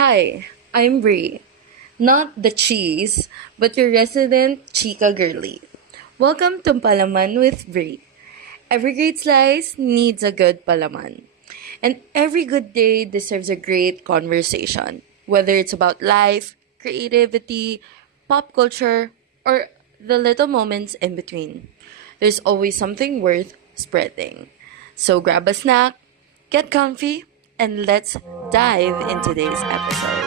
Hi, I'm Brie. Not the cheese, but your resident chica girly. Welcome to Palaman with Brie. Every great slice needs a good palaman. And every good day deserves a great conversation. Whether it's about life, creativity, pop culture, or the little moments in between. There's always something worth spreading. So grab a snack, get comfy, and let's dive into today's episode.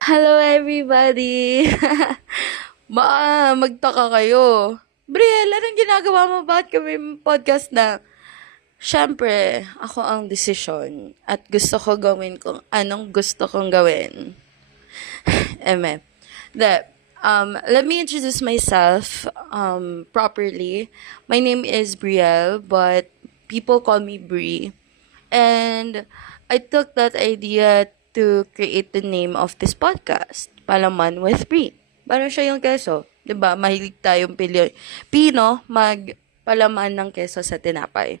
Hello everybody! Magtaka kayo. Brielle, anong ginagawa mo? Bakit kami podcast na? Siyempre, ako ang desisyon at gusto ko gawin kung anong gusto kong gawin. Eme. Let me introduce myself properly. My name is Brielle, but people call me Brie. And I took that idea to create the name of this podcast, Palaman with Brie. Parang siya yung keso. 'Di ba? Mahilig tayong Pino magpalaman ng keso sa tinapay.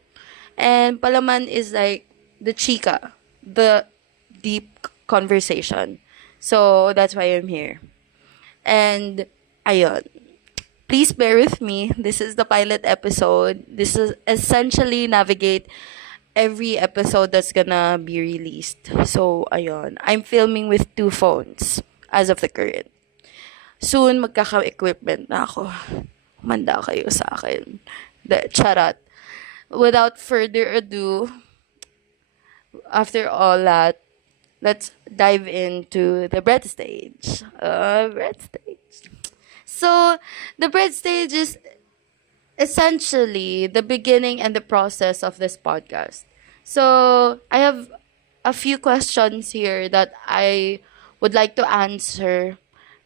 And palaman is like the chika, the deep conversation. So that's why I'm here. And ayun. Please bear with me. This is the pilot episode. This is essentially navigate every episode that's gonna be released. So, ayun. I'm filming with 2 phones as of the current. Soon, magkaka-equipment na ako. Manda kayo sa akin. Charat. Without further ado, after all that, let's dive into the bread stage. Bread stage. So, the bread stage is essentially the beginning and the process of this podcast. So, I have a few questions here that I would like to answer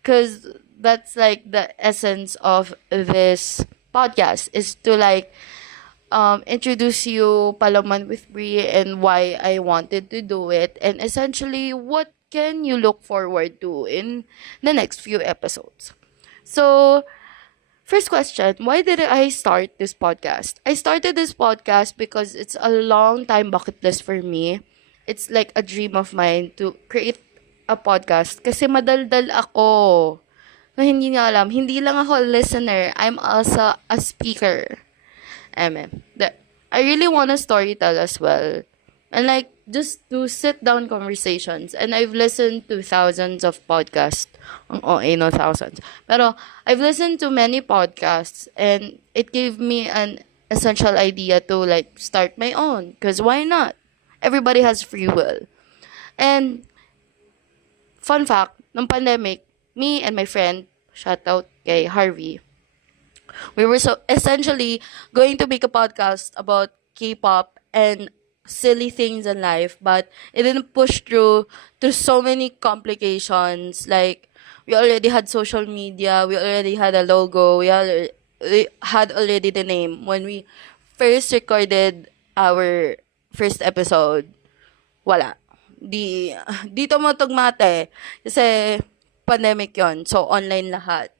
because that's like the essence of this podcast is to like introduce you Palaman with Brie and why I wanted to do it and essentially what can you look forward to in the next few episodes. So, first question, why did I start this podcast? I started this podcast because it's a long time bucket list for me. It's like a dream of mine to create a podcast kasi madaldal ako. Na hindi niya alam, hindi lang ako a listener, I'm also a speaker. I really want to storytell as well. And like, just to sit down conversations. And I've listened to thousands of podcasts. No thousands. Pero I've listened to many podcasts and it gave me an essential idea to like start my own. Because why not? Everybody has free will. And fun fact, nung pandemic, me and my friend, shout out kay Harvey, we were so essentially going to make a podcast about K-pop and silly things in life, but it didn't push through so many complications. Like we already had social media, we already had a logo, we had already the name when we first recorded our first episode. Wala. Dito mo tugmate kasi pandemic yon, so online lahat.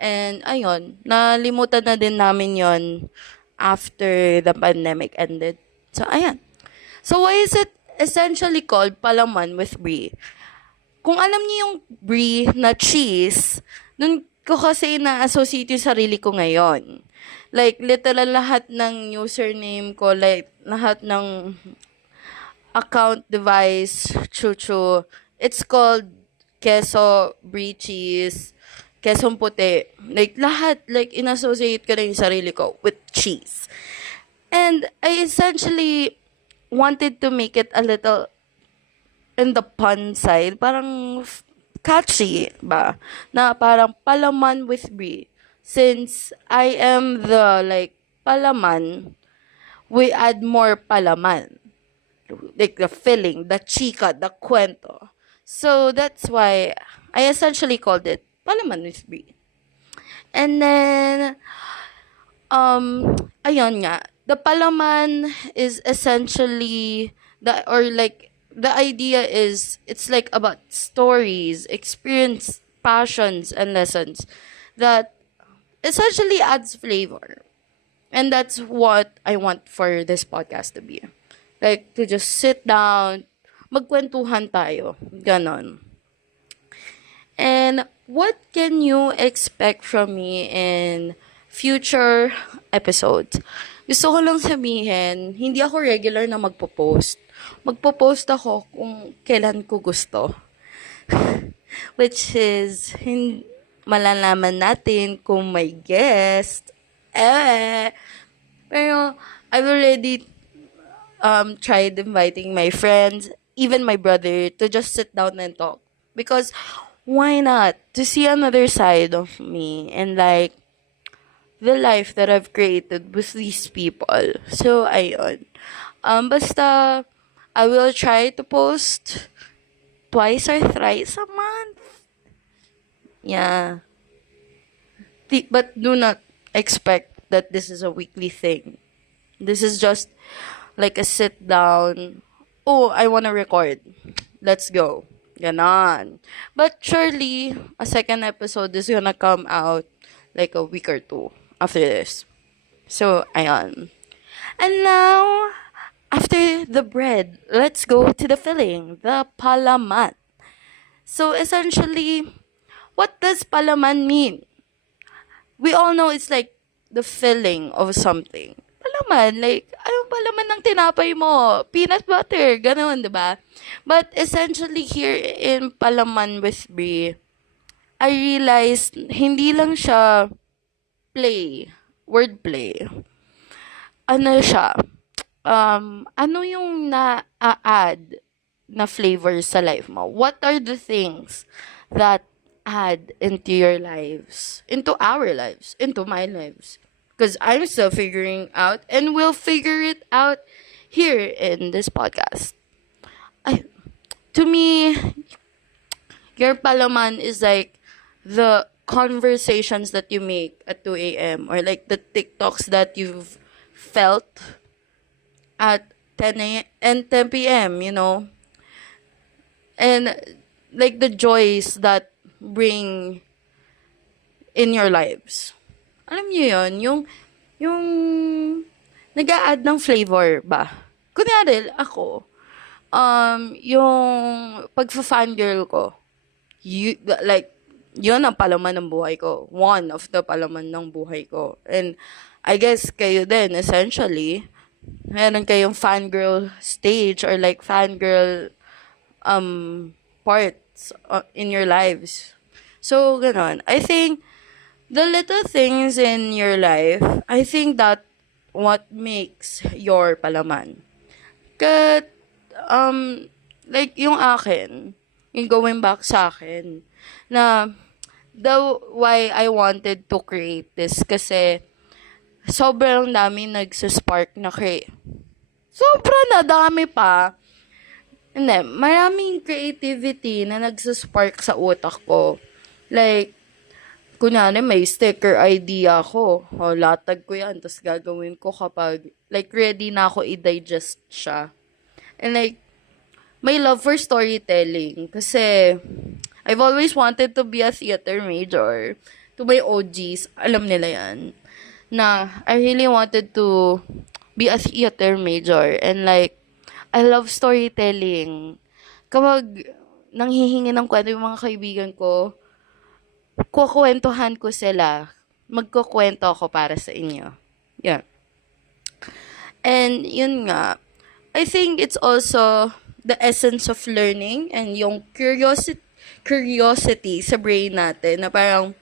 And ayun, nalimutan na din namin yon after the pandemic ended. So ayan. So why is it essentially called Palaman with Brie? Kung alam niyo yung Brie na cheese, nun ko kasi na-associate yung sarili ko ngayon. Like, literal lahat ng username ko, like, lahat ng account device, chuchu, it's called Queso Brie Cheese, Quesong Puti. Like, lahat, like, in-associate ko na yung sarili ko with cheese. And I essentially wanted to make it a little in the pun side. Parang catchy ba? Na parang Palaman with Brie. Since I am the, like, palaman, we add more palaman. Like, the filling, the chika, the kwento. So, that's why I essentially called it Palaman with Brie. And then, ayun nga, the palaman is essentially, the idea is, it's like about stories, experience, passions, and lessons that essentially adds flavor. And that's what I want for this podcast to be. Like, to just sit down, magkwentuhan tayo. Ganon. And what can you expect from me in future episodes? Gusto ko lang sabihin, hindi ako regular na magpo-post. Magpo-post ako kung kailan ko gusto. Which is, malalaman natin kung may guest. Pero, I've already tried inviting my friends, even my brother, to just sit down and talk. Because, why not? To see another side of me and like, the life that I've created with these people. So, ayun. Basta, I will try to post twice or thrice a month. Yeah. But do not expect that this is a weekly thing. This is just like a sit down. Oh, I want to record. Let's go. Ganon. But surely, a second episode is gonna come out like a week or two after this. So, ayan. And now, after the bread, let's go to the filling, the palaman. So, essentially, what does palaman mean? We all know it's like the filling of something. Palaman, like, anong palaman ng tinapay mo? Peanut butter, ganun, di ba? But essentially here in Palaman with Brie, I realized hindi lang siya wordplay. Ano siya? Ano yung na-add na flavor sa life mo? What are the things that add into your lives, into our lives, into my lives? Because I'm still figuring out and will figure it out here in this podcast. To me, your palaman is like the conversations that you make at 2 a.m. or like the TikToks that you've felt at 10 a.m. and 10 p.m., you know? And like the joys that bring in your lives. Alam niyo yun? Yung nag-a-add ng flavor ba? Kunyari, ako, yung pagfa-fangirl ko, yun ang palaman ng buhay ko. One of the palaman ng buhay ko. And I guess kayo din, essentially, meron kayong fangirl stage or like fangirl parts in your lives. So, ganon. I think the little things in your life, I think that what makes your palaman. Kat, like yung akin, yung going back sa akin, na why I wanted to create this kasi sobrang dami nagsaspark na sobrang na dami pa. Hindi, maraming creativity na nagsaspark sa utak ko. Like, kunyari may sticker idea ko. O, latag ko yan. Tapos gagawin ko kapag, like, ready na ako i-digest siya. And like, my love for storytelling. Kasi, I've always wanted to be a theater major. To my OGs, alam nila yan. Na, I really wanted to be a theater major. And like, I love storytelling. Kapag nanghihingi ng kwento yung mga kaibigan ko, kukwentuhan ko sila. Magkukwento ako para sa inyo. Yeah. And yun nga, I think it's also the essence of learning and yung curiosity sa brain natin na parang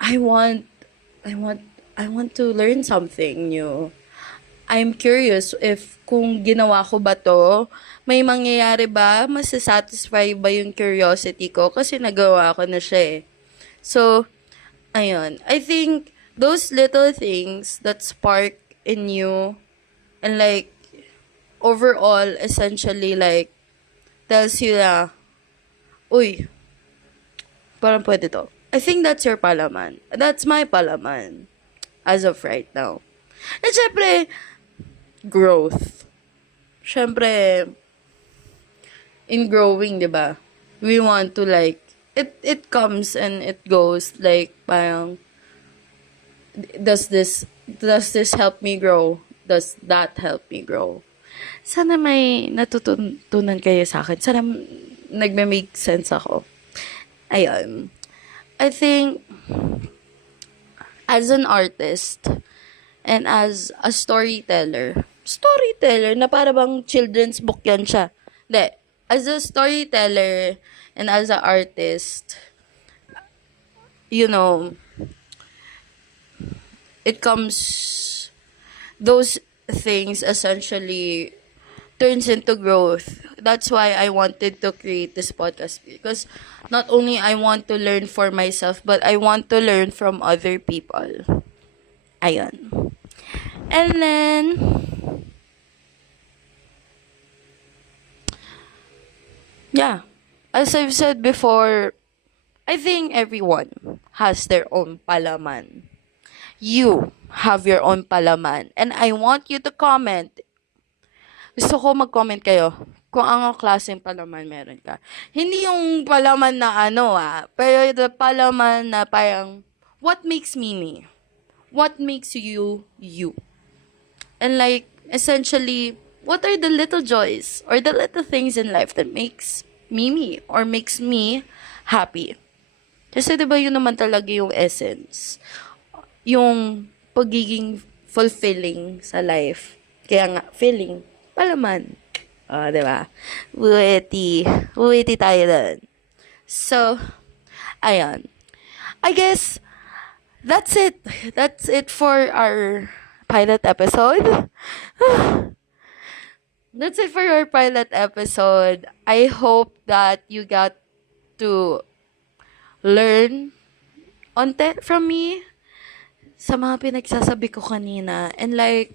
I want to learn something new. I'm curious if kung ginawa ko ba to, may mangyayari ba? Masasatisfy ba yung curiosity ko? Kasi nagawa ko na siya eh. So, ayun. I think those little things that spark in you and like, overall, essentially like, tells you na, uy, parang pwede to. I think that's your palaman. That's my palaman. As of right now. And syempre, growth. Syempre, in growing, di ba? We want to like, it comes and it goes. Like, parang, does this Does this help me grow? Does that help me grow? Sana may natutunan kayo sa akin. Sana nagme-make sense ako. Ayun. I think as an artist and as a storyteller na para bang children's book yan siya. Hindi. As a storyteller and as an artist, you know, it comes, those things essentially turns into growth. That's why I wanted to create this podcast, because not only I want to learn for myself, but I want to learn from other people. Ayun. And then, yeah, as I've said before, I think everyone has their own palaman. You have your own palaman. And I want you to comment. Gusto ko mag-comment kayo kung anong klaseng palaman meron ka. Hindi yung palaman na pero the palaman na parang, what makes me me? What makes you, you? And like, essentially, what are the little joys or the little things in life that makes me or makes me happy? Kasi diba yun naman talaga yung essence. Yung pagiging fulfilling sa life. Kaya nga, feeling, palaman. Diba? Witty. Witty tayo dun. So, ayan. I guess, that's it. That's it for our pilot episode. That's it for our pilot episode. I hope that you got to learn onte from me sa mga pinagsasabi ko kanina. And like,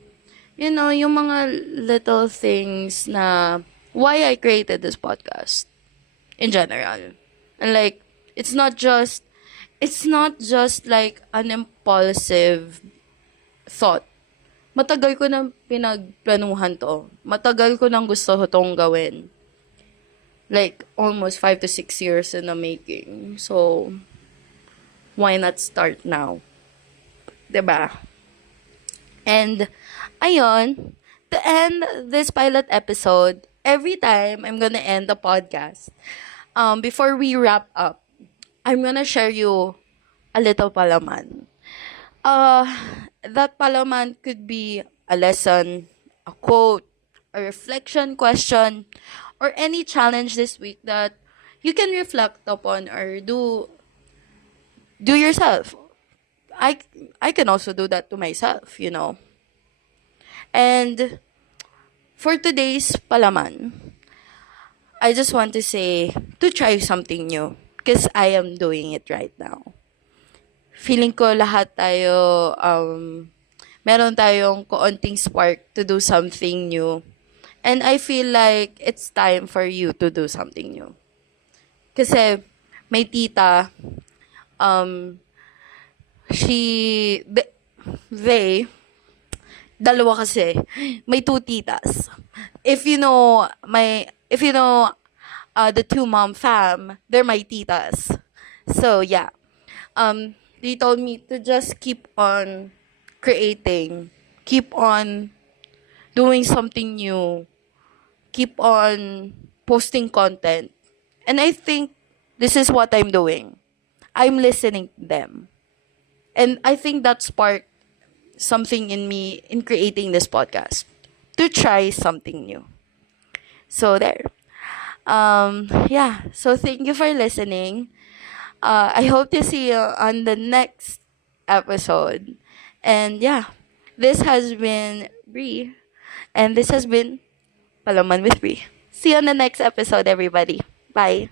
you know, yung mga little things na why I created this podcast in general. And like, it's not just like an impulsive thought. Matagal ko nang pinagplanuhan to. Matagal ko nang gusto itong gawin. Like, almost 5 to 6 years in the making. So, why not start now? Diba? And, ayun, to end this pilot episode, every time I'm gonna end the podcast, before we wrap up, I'm gonna share you a little palaman. That palaman could be a lesson, a quote, a reflection question, or any challenge this week that you can reflect upon or do yourself. I can also do that to myself, you know. And for today's palaman, I just want to say to try something new, because I am doing it right now. Feeling ko lahat tayo, meron tayong kaunting spark to do something new. And I feel like it's time for you to do something new. Kasi may tita, they, dalawa kasi, may two titas. If you know, the two mom fam, they're my titas. So, yeah. They told me to just keep on creating, keep on doing something new, keep on posting content. And I think this is what I'm doing. I'm listening to them. And I think that sparked something in me in creating this podcast, to try something new. So there. Yeah. So thank you for listening. I hope to see you on the next episode. And yeah, this has been Bree. And this has been Palaman with Bree. See you on the next episode, everybody. Bye.